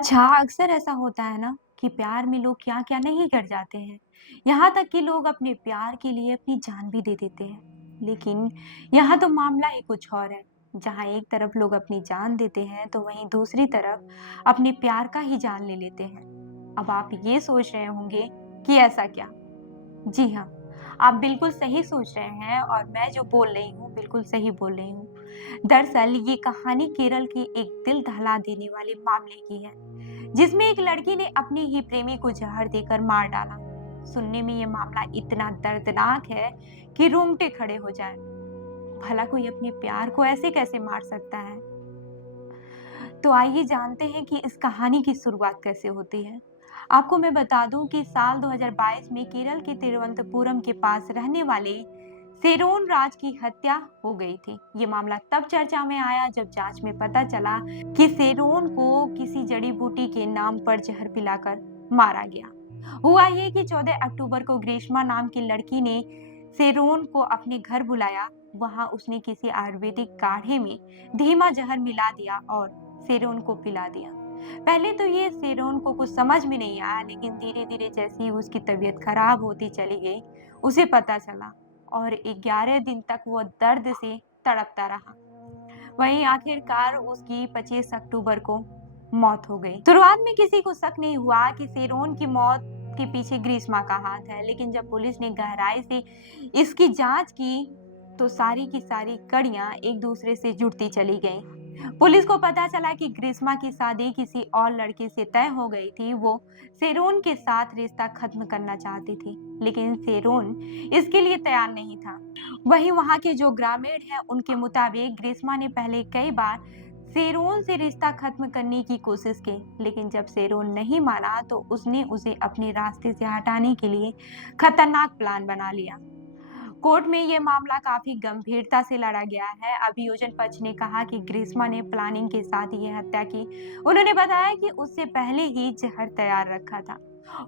अच्छा, अक्सर ऐसा होता है ना कि प्यार में लोग क्या-क्या नहीं कर जाते हैं। यहाँ तक कि लोग अपने प्यार के लिए अपनी जान भी दे देते हैं। लेकिन यहाँ तो मामला ही कुछ और है। जहाँ एक तरफ लोग अपनी जान देते हैं, तो वहीं दूसरी तरफ अपने प्यार का ही जान ले लेते हैं। अब आप ये सोच रहे होंगे कि ऐसा क्या? जी हाँ, आप बिल्कुल सही सोच रहे हैं और मैं जो बोल रही हूँ, बिल्कुल सही बोल रही हूँ। दरअसल ये कहानी केरल के एक दिल दहला देने वाले मामले की है, जिसमें एक लड़की ने अपने ही प्रेमी को जहर देकर मार डाला। सुनने में ये मामला इतना दर्दनाक है कि रोंगटे खड़े हो जाएं। भला कोई अपने प्यार को ऐसे कैसे मार सकता है? तो आइए जानते हैं कि इस कहानी की शुरुआत कैसे होती है। आपको मैं बता दूं कि साल 2022 में केरल के तिरुवनंतपुरम के पास रहने वाले सेरोन राज की हत्या हो गई थी। ये मामला तब चर्चा में आया जब जांच में पता चला कि सेरोन को किसी जड़ी बूटी के नाम पर जहर पिलाकर मारा गया। हुआ ये कि 14 अक्टूबर को ग्रीष्मा नाम की लड़की ने सेरोन को अपने घर बुलाया। वहां उसने किसी आयुर्वेदिक काढ़े में धीमा जहर मिला दिया और सेरोन को पिला दिया। पहले तो ये सेरोन को कुछ समझ में नहीं आया, लेकिन धीरे धीरे जैसे ही उसकी तबीयत खराब होती चली गई, उसे पता चला और 11 दिन तक वो दर्द से तड़पता रहा। वहीं आखिरकार उसकी 25 अक्टूबर को मौत हो गई। शुरुआत में किसी को शक नहीं हुआ कि सेरोन की मौत के पीछे ग्रीष्मा का हाथ है, लेकिन जब पुलिस ने गहराई से इसकी जांच की, तो सारी की सारी कड़ियां एक दूसरे से जुड़ती चली गईं। पुलिस को पता चला कि ग्रीष्मा की शादी किसी और लड़के से तय हो गई थी। वो सेरोन के साथ रिश्ता खत्म करना चाहती थी, लेकिन सेरोन इसके लिए तैयार नहीं था। वहीं वहां के जो ग्रामीण हैं, उनके मुताबिक ग्रीष्मा ने पहले कई बार सेरोन से रिश्ता खत्म करने की कोशिश की, लेकिन जब सेरोन नहीं माना तो उसने उसे अपने रास्ते से हटाने के लिए खतरनाक प्लान बना लिया। कोर्ट में ये मामला काफी गंभीरता से लड़ा गया है। अभियोजन पक्ष ने कहा कि ग्रीष्मा ने प्लानिंग के साथ ये हत्या की। उन्होंने बताया कि उससे पहले ही जहर तैयार रखा था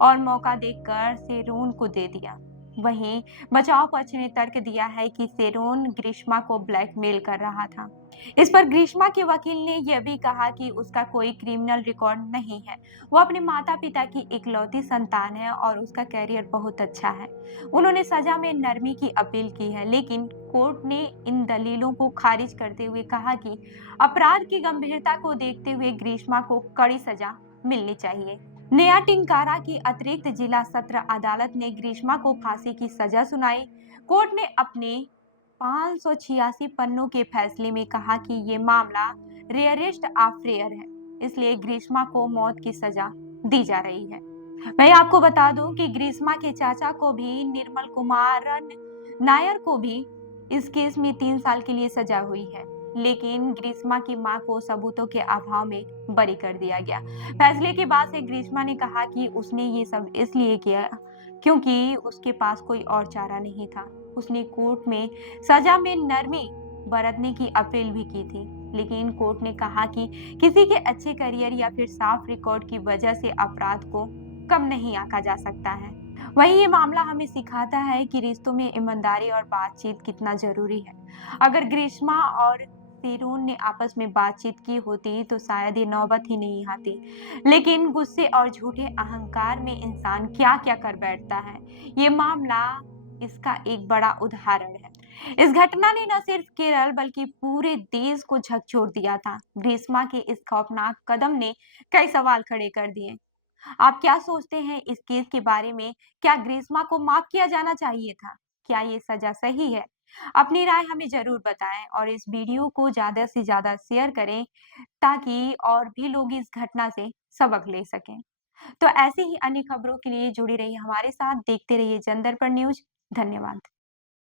और मौका देखकर सेरोन को दे दिया। वहीं बचाव पक्ष ने तर्क दिया है कि सेरोन ग्रीष्मा को ब्लैकमेल कर रहा था। इस पर ग्रीष्मा के वकील ने यह भी कहा कि उसका कोई क्रिमिनल रिकॉर्ड नहीं है। वो अपने माता पिता की इकलौती संतान है और उसका कैरियर बहुत अच्छा है। उन्होंने सजा में नरमी की अपील की है, लेकिन कोर्ट ने इन दलीलों को खारिज करते हुए कहा कि अपराध की गंभीरता को देखते हुए ग्रीष्मा को कड़ी सजा मिलनी चाहिए। नया टिंकारा की अतिरिक्त जिला सत्र अदालत ने ग्रीष्मा को फांसी की सजा सुनाई। कोर्ट ने अपने 586 पन्नों के फैसले में कहा कि ये मामला रेयरेस्ट ऑफ रेयर है, इसलिए ग्रीष्मा को मौत की सजा दी जा रही है। मैं आपको बता दूं कि ग्रीष्मा के चाचा को भी, निर्मल कुमारन नायर को भी इस केस में 3 साल के लिए सजा हुई है, लेकिन ग्रीष्मा की मां को सबूतों के अभाव में बरी कर दिया गया। फैसले के बाद से ग्रीष्मा ने कहा कि उसने ये सब इसलिए किया क्योंकि उसके पास कोई और चारा नहीं था। उसने कोर्ट में सजा में नरमी बरतने की अपील भी की थी, लेकिन कोर्ट ने कहा कि किसी के अच्छे करियर या फिर साफ रिकॉर्ड की वजह से अपराध को कम नहीं आंका जा सकता है। वहीं ये मामला हमें सिखाता है कि रिश्तों में ईमानदारी और बातचीत कितना जरूरी है। अगर ग्रीष्मा और सेरोन ने आपस में बातचीत की होती तो शायद ये नौबत ही नहीं आती। लेकिन गुस्से और झूठे अहंकार में इंसान क्या-क्या कर बैठता है। ये मामला इसका एक बड़ा उदाहरण है। इस घटना ने न सिर्फ केरल बल्कि पूरे देश को झकझोर दिया था। ग्रीष्मा के इस खौफनाक कदम ने कई सवाल खड़े कर दिए। आप क्या सोचते हैं इस केस के बारे में? क्या ग्रीष्मा को माफ किया जाना चाहिए था? क्या ये सजा सही है? अपनी राय हमें जरूर बताएं और इस वीडियो को ज्यादा से ज्यादा शेयर करें, ताकि और भी लोग इस घटना से सबक ले सकें। तो ऐसी ही अन्य खबरों के लिए जुड़ी रहिए हमारे साथ, देखते रहिए जन दर्पण न्यूज। धन्यवाद।